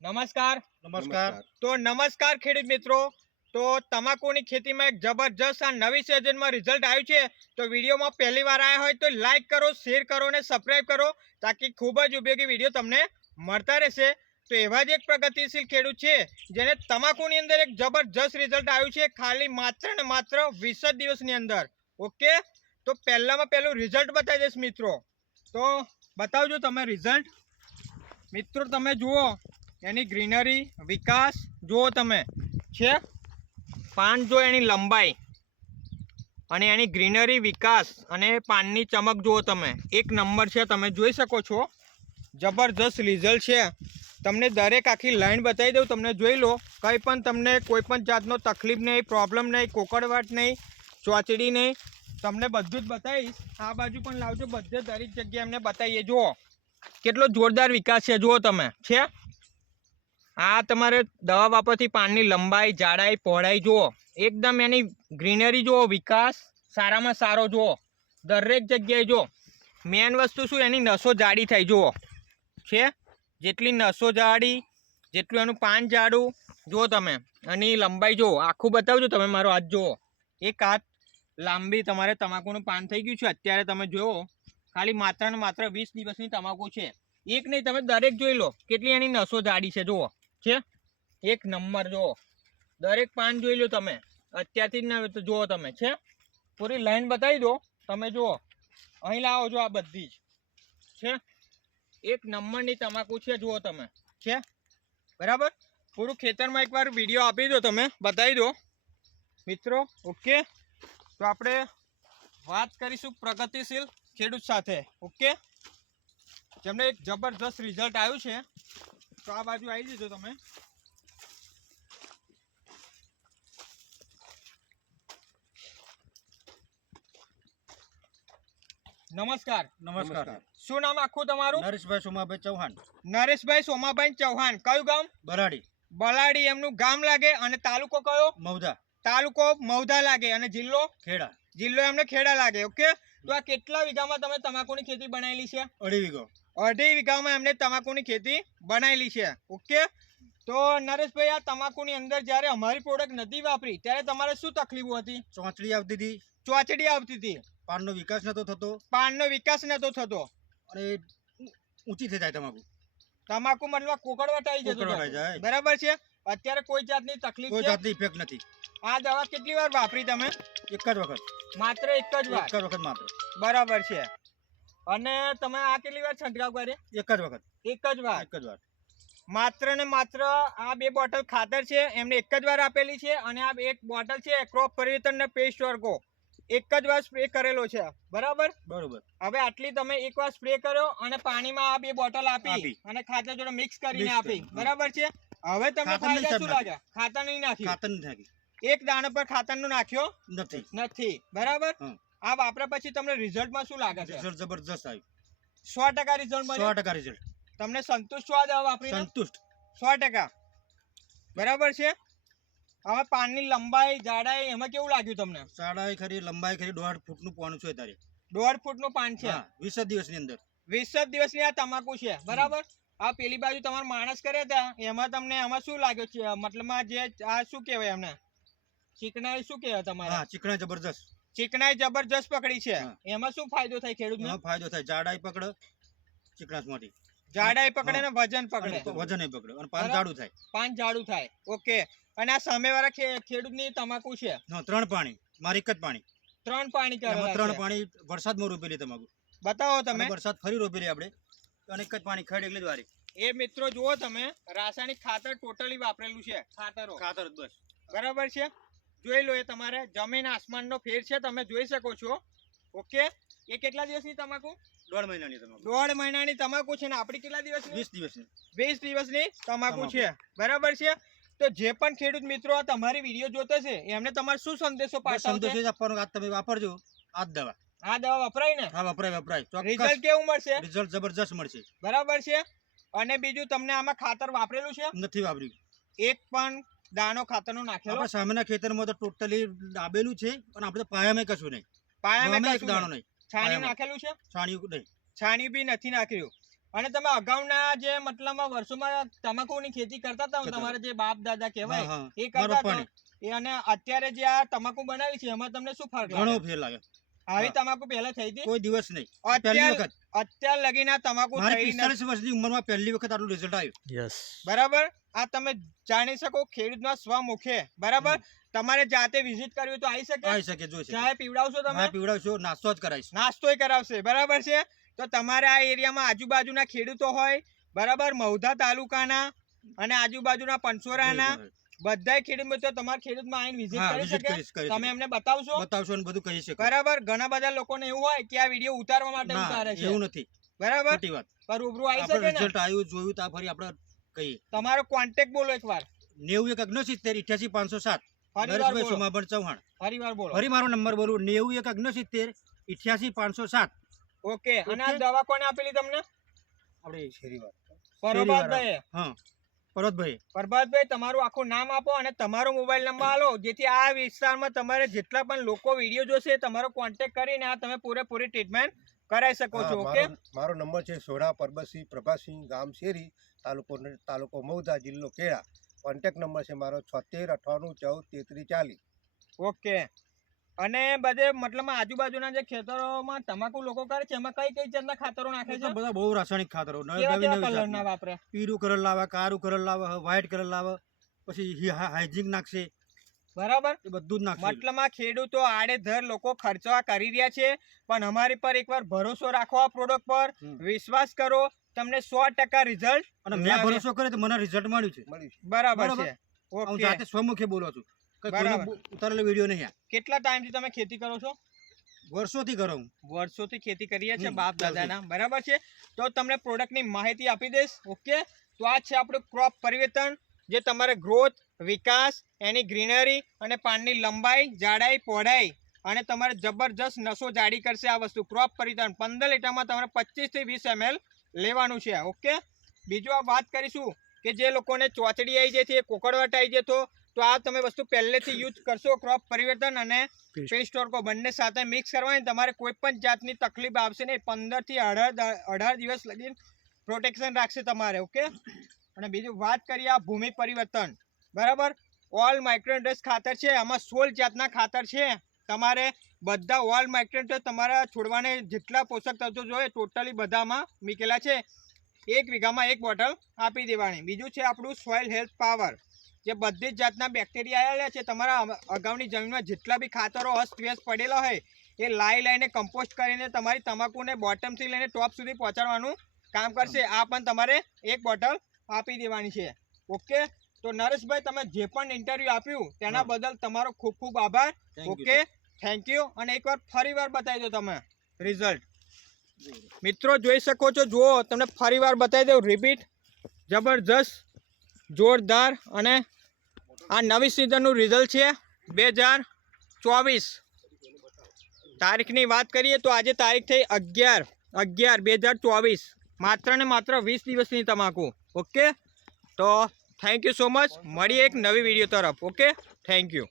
નમસ્કાર. નમસ્કાર. તો નમસ્કાર ખેડૂત મિત્રો. તો તમાકુની ખેતીમાં એક જબરજસ્ત આ નવી સિઝનમાં રિઝલ્ટ આવ્યું છે. તો વિડીયોમાં પહેલી વાર આવ્યા હોય તો લાઈક કરો શેર કરો અને સબસ્ક્રાઈબ કરો તાકી ખૂબ જ ઉપયોગી વીડિયો તમને મળતા રહેશે. તો એવા જ એક પ્રગતિશીલ ખેડૂત છે જેને તમાકુની અંદર એક જબરજસ્ત રિઝલ્ટ આવ્યું છે ખાલી માત્ર ને માત્ર વીસ જ દિવસની અંદર. ઓકે તો પહેલામાં પહેલું રિઝલ્ટ બતાવી દઈશ મિત્રો. તો બતાવજો તમે રિઝલ્ટ મિત્રો તમે જુઓ. એની ગ્રીનરી, વિકાસ, જુઓ તમે, છે? પાન જો એની લંબાઈ અને એની ગ્રીનરી, વિકાસ અને પાનની ચમક જુઓ તમે. એક નંબર છે, તમે જોઈ શકો છો. જબરજસ્ત રિઝલ્ટ છે. તમને દરેક આખી લાઈન બતાવી દઉં, તમને જોઈ લો. કંઈ પણ તમને કોઈ પણ જાતનો તકલીફ નહીં, પ્રોબ્લેમ નહીં, કોકડવાટ નહીં, ચોચડી નહીં. તમને બધું જ બતાવીશ. આ બાજુ પણ લાવજો, બધે દરેક જગ્યાએ એમને બતાવીએ. જુઓ, કેટલો જોરદાર વિકાસ છે, જુઓ તમે, છે? આ તમારે દવા વાપરથી પાનની લંબાઈ, જાડાઈ, પહોળાઈ જુઓ. એકદમ એની ગ્રીનરી જુઓ, વિકાસ સારામાં સારો જુઓ. દરેક જગ્યાએ જુઓ. મેન વસ્તુ શું? એની નસો જાડી થાય જુઓ. છે? જેટલી નસો જાડી, જેટલું એનું પાન જાડું, જુઓ તમે. એની લંબાઈ જુઓ. આખું બતાવજો તમે મારો હાથ જુઓ. એક હાથ લાંબી તમારે તમાકુનું પાન થઈ ગયું છે. અત્યારે તમે જુઓ, ખાલી માત્ર ને માત્ર વીસ દિવસની તમાકુ છે. એક નહીં, તમે દરેક જોઈ લો, કેટલી એની નસો જાડી છે, જુઓ. છે? એક નંબર જુઓ. દરેક પાન જોઈ લો તમે. અત્યારથી જ ના જુઓ તમે, છે? પૂરી લાઈન બતાવી દો. તમે જુઓ. અહીં લાવો છો આ બધી જ. છે? એક નંબરની તમાકુ છે, જુઓ તમે. છે? બરાબર? પૂરું ખેતરમાં એકવાર વીડિયો આપી દો તમે. બતાવી દો. મિત્રો, ઓકે? તો આપણે વાત કરીશું પ્રગતિશીલ ખેડૂત સાથે. ઓકે? જેમને એક જબરદસ્ત રિઝલ્ટ આવ્યું છે. તો આ બાજુ આવી જજો તમે. નમસ્કાર. નમસ્કાર. શું નામ આખું તમારું? નરેશભાઈ સોમાભાઈ ચૌહાણ. નરેશભાઈ સોમાભાઈ ચૌહાણ. કયું ગામ? બરાડી બલાડી એમનું ગામ લાગે અને તાલુકો કયો? મૌધા તાલુકો મૌધા લાગે. અને જિલ્લો? ખેડા. જિલ્લો એમને ખેડા લાગે ઓકે? તો આ કેટલા વીઘામાં તમે તમાકુની ખેતી બનાવેલી છે? અઢી વીઘો. અઢી વીઘામાં એમને તમાકુની ખેતી બનાવેલી છે. ઓકે? તો નરેશભાઈ આ તમાકુની અંદર જ્યારે અમારી પ્રોડક્ટ નથી વાપરી ત્યારે તમારે શું તકલીફો હતી? ચોંચડી આવતી હતી. ચોચડી આવતી હતી. પાનનો વિકાસ નતો થતો. પાનનો વિકાસ નતો થતો. અને ઊંચી થઈ જાય તમાકુ. તમાકુ મતલબ કોકડવા આવી જતો. બરાબર છે? અત્યારે કોઈ જાતની તકલીફ કોઈ જાતની ઇફેક્ટ નથી. આ દવા કેટલી વાર વાપરી તમે? એક જ વખત. માત્ર એક જ વાર. એક જ વખત માત્ર. બરાબર છે. અને તમે આ કેટલી વાર છંટકાવ કરે એક જ વખત. એક જ વાર? એક જ વાર. માત્ર ને માત્ર આ બે બોટલ ખાતર છે એમને એક જ વાર આપેલી છે અને આ એક બોટલ છે ક્રોપ પરિવર્તન ને પેસ્ટ વર્ગો. એક જ વાર સ્પ્રે કરેલો છે. બરાબર? બરોબર. હવે આટલી તમે એક વાર સ્પ્રે કર્યો અને પાણીમાં આ બે બોટલ આપી. અને ખાતર જોડે મિક્સ કરીને આપી. બરાબર છે? હવે તમને નહીં ફાયદા શું લાગે ખાતર નહીં નાખ્યું? ખાતર નાખી એક દાણા પર ખાતરનું નાખ્યો? નથી. નથી. બરાબર. આ વાપર્યા પછી તમને રિઝલ્ટમાં શું લાગે છે? રિઝલ્ટ જબરજસ્ત આવ્યું. સો ટકા રિઝલ્ટ સો ટકા રિઝલ્ટ. તમને સંતુષ્ટ છો આ દવા વાપરીને? સંતુષ્ટ. સો ટકા. બરાબર છે? હવે પાનની લંબાઈ જાડાઈ એમાં કેવું લાગ્યું તમને? જાડાઈ ખરી લંબાઈ ખરી દોઢ ફૂટનું પોણું છે તારે. દોઢ ફૂટનું પાન છે? વીસ જ દિવસની અંદર. વીસ જ દિવસની આ તમાકુ છે. બરાબર? આ પેલી બાજુ તમારો માણસ કર્યા હતા એમાં તમને એમાં શું લાગ્યું છે? મતલબમાં જે આ શું કહેવાય એમને? ચીકણાઈ શું કહેવાય તમારે? હા ચીકણા જબરજસ્ત. ચીકણાઈ જબરજસ્ત પકડી છે. એમાં શું ફાયદો થાય ખેડૂતને? ફાયદો થાય જાડાઈ પકડે ચીકણાશમાંથી. જાડાઈ પકડે ને વજન પકડે. વજન પકડે અને પાન જાડું થાય. પાન જાડું થાય. ઓકે. અને આ સામેવાળા ખેડૂતની તમાકુ છે? હા ત્રણ પાણી. મારી એક જ પાણી. ત્રણ પાણી ત્રણ. પાણી વરસાદમાં રોપેલી તમાકુ. બતાવો તમે. વરસાદ ફરી રોપેલી આપણે. અને એક જ પાણી ખડ એટલે જ વારી એ મિત્રો જુઓ તમે રાસાયણિક ખાતર ટોટલી વાપરેલું છે. ખાતરો. ખાતર બસ. બરાબર છે? જોઈ લો એ તમારે. જમીન આસમાનનો ફેર છે તમે જોઈ શકો છો. ઓકે? એ કેટલા દિવસની તમાકુ? દોઢ મહિનાની તમાકુ. દોઢ મહિનાની તમાકુ છે ને આપણી કેટલા દિવસની? વીસ દિવસની. વીસ દિવસની તમાકુ. છે. બરાબર છે? તો જે પણ ખેડૂત મિત્રો આ તમારી વીડિયો જોતે છે એમને તમારે શું સંદેશો આપવાનો આજ તમે વાપરજો આ દવા. આ દવા વપરાય ને? હા વપરાય વપરાય. ચોક્કસ. રિઝલ્ટ કેવું મળશે? રિઝલ્ટ જબરજસ્ત મળશે. બરાબર છે? અને બીજું તમને આમાં ખાતર વાપરેલું છે? નથી વાપર્યું. એક પણ દાણો ખાતરનો નાખેલો. આપણા સામેના ખેતરમાં તો ટોટલી દાબેલું છે અને આપણે તો પાયામાં કશું નહીં. પાયામાં એક દાણો નહીં. છાણિયું નાખેલું છે? છાણિયું નહીં. છાણિયું બી નથી નાખ્યું. અને તમે અગાઉના જે મતલબમાં વર્ષોમાં તમાકુની ખેતી કરતા હતા તમારે જે બાપ દાદા કહેવાય એ કરતા હતા. અને અત્યારે જે આ તમાકુ બનાવી છે એમાં તમને શું ફરક ઘણો લાગે ફેર લાગે. આવી તમાકુ પહેલા થઈ હતી? કોઈ દિવસ નહીં. પહેલી અત્યાર વખત. અત્યાર લગીના તમાકુ મારી થઈ નથી. પિસ્તાલીસ વર્ષની ઉંમરમાં પહેલી વખત આટલું રિઝલ્ટ આવ્યું. બરાબર? આ તમે જાણી શકો ખેડૂતના સ્વમુખે બરાબર? તમારે જાતે વિઝિટ કરવી તો આવી શકે? આવી શકે જોઈ ચાય પીવડાવશો તમે? પીવડાવશો નાસ્તો જ કરાવીશ. નાસ્તોય કરાવશે બરાબર છે? તો તમારે આ એરિયામાં આજુબાજુના ખેડૂતો હોય બરાબર? મહુધા તાલુકાના અને આજુબાજુના પંચોરાના બધા ખેડૂત મિત્રો તમારા ખેડૂતમાં આવીને વિઝિટ કરી શકે? તમે એમને બતાવશો? બતાવશો અને બધું કહી શકો. બરાબર? ઘણા બધા લોકોને એવું હોય કે આ વીડિયો ઉતારવા માટે ના ઉતારે છે. એવું નથી. બરાબર? વાત. રૂબરૂ આવી શકે ને? રિઝલ્ટ આવ્યું જોયું તો ફરી આપણે કહીએ. તમારો કોન્ટેક્ટ બોલો એકવાર. નેવું એક અગ્નસિત્તેર ઇઠ્યાસી પાંચસો સાત. નરેશભાઈ સોમાબણ ચૌહાણ. ફરીવાર બોલો. ફરી મારો નંબર બોલું. નેવું એક અગ્નસિત્તેર ઇઠ્યાસી પાંચસો સાત. ઓકે અને આ દવા કોને આપેલી તમને? આપણે શેરીવાર પરબાતભાઈ હા પર્વતભાઈ પ્રભાતભાઈ તમારું આખું નામ આપો અને તમારો મોબાઈલ નંબર આલો જેથી આ વિસ્તારમાં તમારે જેટલા પણ લોકો વીડિયો જોશે તમારો કોન્ટેક્ટ કરીને આ તમે પૂરેપૂરી ટ્રીટમેન્ટ કરાવી શકો છો ઓકે મારો નંબર છે સોઢા પરબતસિંહ પ્રભાસિંહ ગામ શેરી તાલુકો તાલુકો મૌધા જિલ્લો કેળા કોન્ટેક નંબર છે મારો છોતેર અઠ્ઠાણું ચૌદ તેત્રીસ ચાલીસ. ઓકે. અને બધે મતલબ આજુબાજુના જે ખેતરોમાં તમાકુ લોકો કરે છે એમાં કઈ કઈ જાતના ખાતરો નાખે છે? બધા બહુ રાસાયણિક ખાતરો નવી નવી કેવા કલરના વાપરે? પીરું કલર લાવે કારું કલર લાવે વ્હાઈટ કલર લાવે પછી હી- હા- હાઇજિંક નાખશે. બરાબર? બધું જ મતલબમાં ખેડૂતો આડેધર લોકો ખર્ચવા કરી રહ્યા છે પણ અમારી પર એકવાર ભરોસો રાખો આ પ્રોડક્ટ પર. વિશ્વાસ કરો તમને સો ટકા રિઝલ્ટ અને મેં ભરોસો કર્યો તો મને રિઝલ્ટ મળ્યું છે. બરાબર. છે. હું જાતે સ્વમુખે બોલું છું. ઉતારેલો વીડિયો નહીં આ. કેટલા ટાઈમથી તમે ખેતી કરો છો? વર્ષોથી કરો હું. વર્ષોથી ખેતી કરીએ છીએ બાપ. દાદાના. બરાબર છે? તો તમને પ્રોડક્ટની માહિતી આપી દઈશ. ઓકે? તો આ છે આપણું ક્રોપ પરિવર્તન. જે તમારે ગ્રોથ વિકાસ એની ગ્રીનરી અને પાનની લંબાઈ જાડાઈ પહોળાઈ અને તમારે જબરજસ્ત નસો જાડી કરશે આ વસ્તુ. ક્રોપ પરિવર્તન પંદર લીટરમાં તમારે પચીસથી વીસ એમએલ લેવાનું છે. ઓકે? બીજું આ વાત કરીશું કે જે લોકોને ચોચડી આવી જાય છે કોકડવટ આવી જતો તો આ તમે વસ્તુ પહેલેથી યુઝ કરશો ક્રોપ પરિવર્તન અને પેસ્ટોરકો બંને સાથે મિક્સ કરવાની. તમારે કોઈ પણ જાતની તકલીફ આવશે નહીં. પંદરથી અઢાર અઢાર દિવસ લગી પ્રોટેક્શન રાખશે તમારે. ઓકે? અને બીજું વાત કરીએ આ ભૂમિ પરિવર્તન. બરાબર? ઓલ માઇક્રોન્ડ્રેસ ખાતર છે આમાં સોળ જાતના ખાતર છે. તમારે બધા ઓલ માઇક્રોન્ડ્રેસ તમારા છોડવાને જેટલા પોષક તત્વો જોઈએ ટોટલી બધામાં મૂકેલા છે. એક વીઘામાં એક બોટલ આપી દેવાની. બીજું છે આપણું સોઇલ હેલ્થ પાવર જે બધી જ જાતના બેક્ટેરિયા આવેલા છે તમારા અગાઉની જમીનમાં જેટલા બી ખાતરો અસ્તવ્યસ્ત પડેલા હોય એ લાઈ લઈને કમ્પોસ્ટ કરીને તમારી તમાકુને બોટમથી લઈને ટોપ સુધી પહોંચાડવાનું કામ કરશે. આ પણ તમારે એક બોટલ આપી દેવાની છે. ઓકે? તો નરેશભાઈ તમે જે પણ ઇન્ટરવ્યૂ આપ્યું તેના બદલ તમારો ખૂબ ખૂબ આભાર. ઓકે? થેન્ક યુ અને એકવાર ફરી વાર બતાવી દો તમે. રિઝલ્ટ મિત્રો જોઈ શકો છો જુઓ તમને ફરી વાર બતાવી દઉં. રિપીટ જબરજસ્ત જોરદાર અને આ નવી સિઝનનું રિઝલ્ટ છે બે હજાર ચોવીસ. તારીખની વાત કરીએ તો આજે તારીખ થઈ અગિયાર. અગિયાર બે હજાર ચોવીસ. માત્ર ને માત્ર વીસ દિવસની તમાકુ ઓકે? તો થેન્ક યુ સો મચ મળીએ એક નવી વીડિયો તરફ ઓકે? Thank you